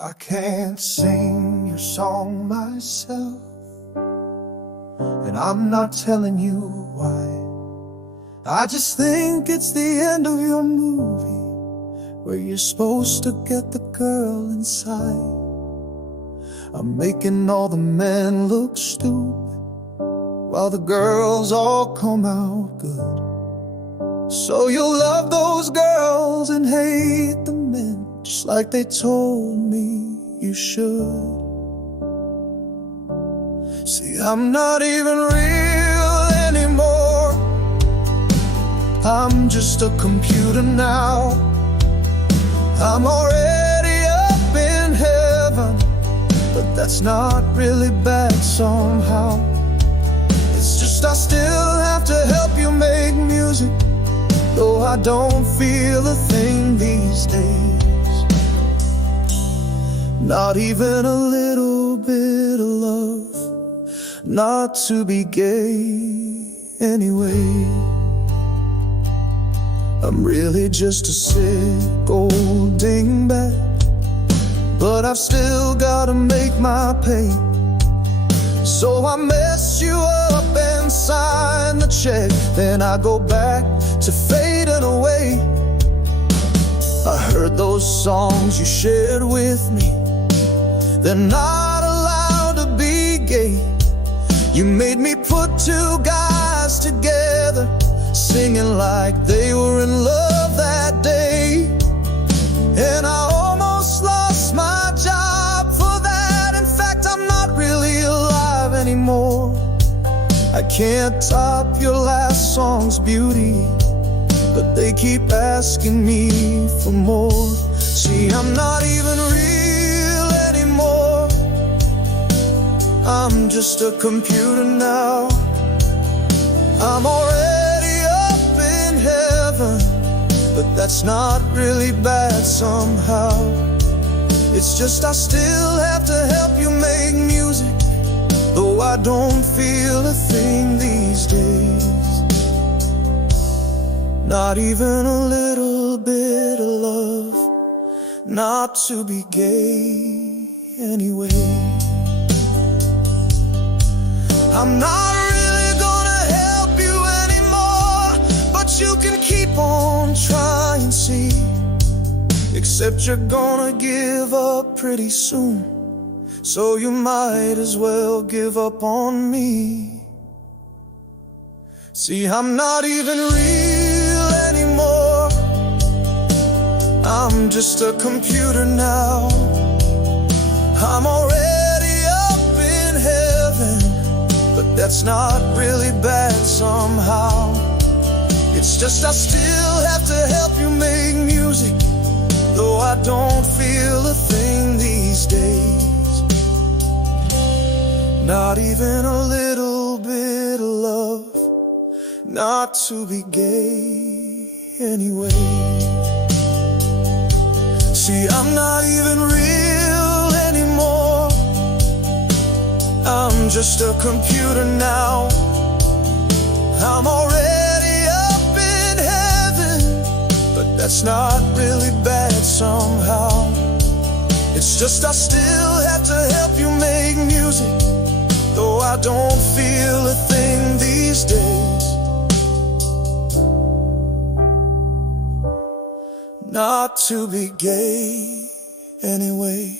I can't sing your song myself, and I'm not telling you why. I just think it's the end of your movie, where you're supposed to get the girl inside. I'm making all the men look stupid, while the girls all come out good. So you'll love those girls and hate the men, just like they told me you should. See, I'm not even real anymore. I'm just a computer now. I'm already up in heaven, but that's not really bad somehow. It's just I still have to help you make music, though I don't feel a thing these days. Not even a little bit of love, not to be gay anyway. I'm really just a sick old dingbat, but I've still gotta make my pay. So I mess you up and sign the check, then I go back to fading away. I heard those songs you shared with me, they're not allowed to be gay. You made me put two guys together, singing like they were in love that day. And I almost lost my job for that. In fact, I'm not really alive anymore. I can't top your last song's beauty, but they keep asking me for more. See, I'm not even real anymore. I'm just a computer now. I'm already up in heaven, but that's not really bad somehow. It's just I still have to help you make music, though I don't feel a thing these days. Not even a little bit of love, not to be gay anyway. I'm not really gonna help you anymore, but you can keep on trying, see. Except you're gonna give up pretty soon, so you might as well give up on me. See, I'm not even real anymore. I'm just a computer now. I'm already up in heaven, but that's not really bad somehow. It's just I still have to help you make music, though I don't feel a thing these days. Not even a little bit of love, not to be gay anyway. See, I'm not even real anymore. I'm just a computer now. I'm already up in heaven, but that's not really bad somehow. It's just I still have to help you make music, though I don't feel a thing these days. Not to be gay anyway.